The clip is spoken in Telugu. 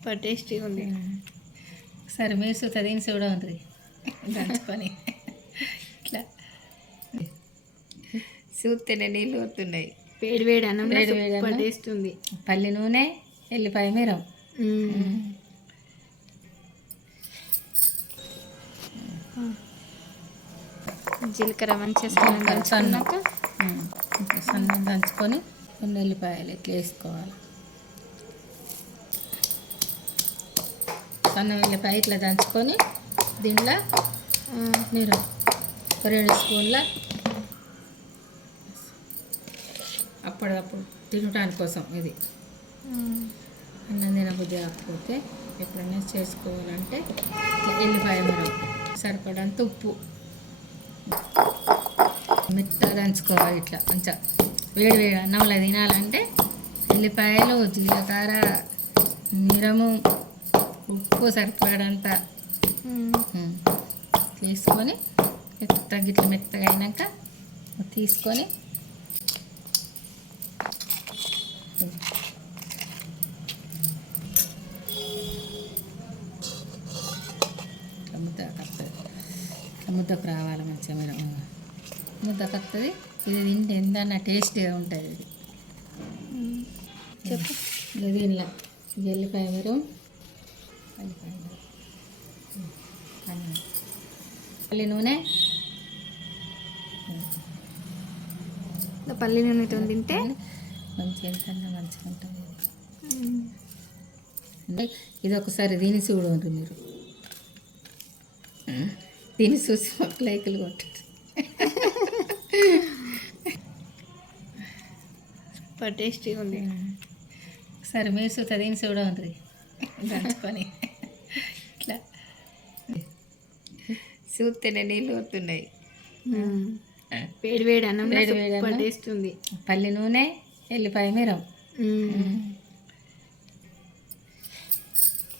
సూపర్ టేస్టీగా ఉంది. సరే మీరు సుత దీని కూడా ఉంది దంచుకొని ఇట్లా చూస్తేనే నీళ్ళు వస్తున్నాయి. వేడి వేడి అన్నం సూపర్ టేస్ట్ ఉంది. పల్లి నూనె, ఎల్లిపాయ మీరం, జీలకర్ర మంచిగా సన్నం దంచుకొని కొన్ని ఎల్లిపాయలు ఇట్లా వేసుకోవాలి. సన్న ఎల్లిపాయ ఇట్లా దంచుకొని దీంట్లో మీరు 2 స్పూన్ల అప్పటికప్పుడు తినటానికి కోసం ఇది అన్నం తినబుద్ధి కాకపోతే ఎప్పుడైనా చేసుకోవాలంటే ఎల్లిపాయ మిరం, సరిపడంత ఉప్పు, మెత్తగా దంచుకోవాలి. ఇట్లా మంచిగా వేడి వేడి అన్నంలో తినాలంటే ఎల్లిపాయలు, జీలకర్ర, మిరము, ఉప్పు సరిపడంత తీసుకొని ఇట్లా మెత్తగా అయినాక తీసుకొని ముద్దకు రావాలి. మంచిగా మీరు ముద్దకు వస్తుంది. ఇది తింటే ఎంతన్నా టేస్టీగా ఉంటుంది. ఇది చెప్పు. దీనిలో ఎల్లిపాయ మీరు పల్లి నూనె, పల్లి నూనెతో తింటే మంచిగా ఎంతన్నా మంచిగా ఉంటుంది. అంటే ఇది ఒకసారి దీని చూడు ఉంటుంది. మీరు దీన్ని చూసి మాకు లైకులు కొట్టండి. సూపర్ టేస్టీగా ఉంది. సరే మీరు చూస్తే దీని చూడ ఉంటుంది దంచుకొని ఇట్లా చూస్తేనే నీళ్ళు వస్తున్నాయి. వేడి వేడి అన్నం సూపర్ టేస్ట్ ఉంది. పల్లి నూనె, ఎల్లిపాయ మీరం,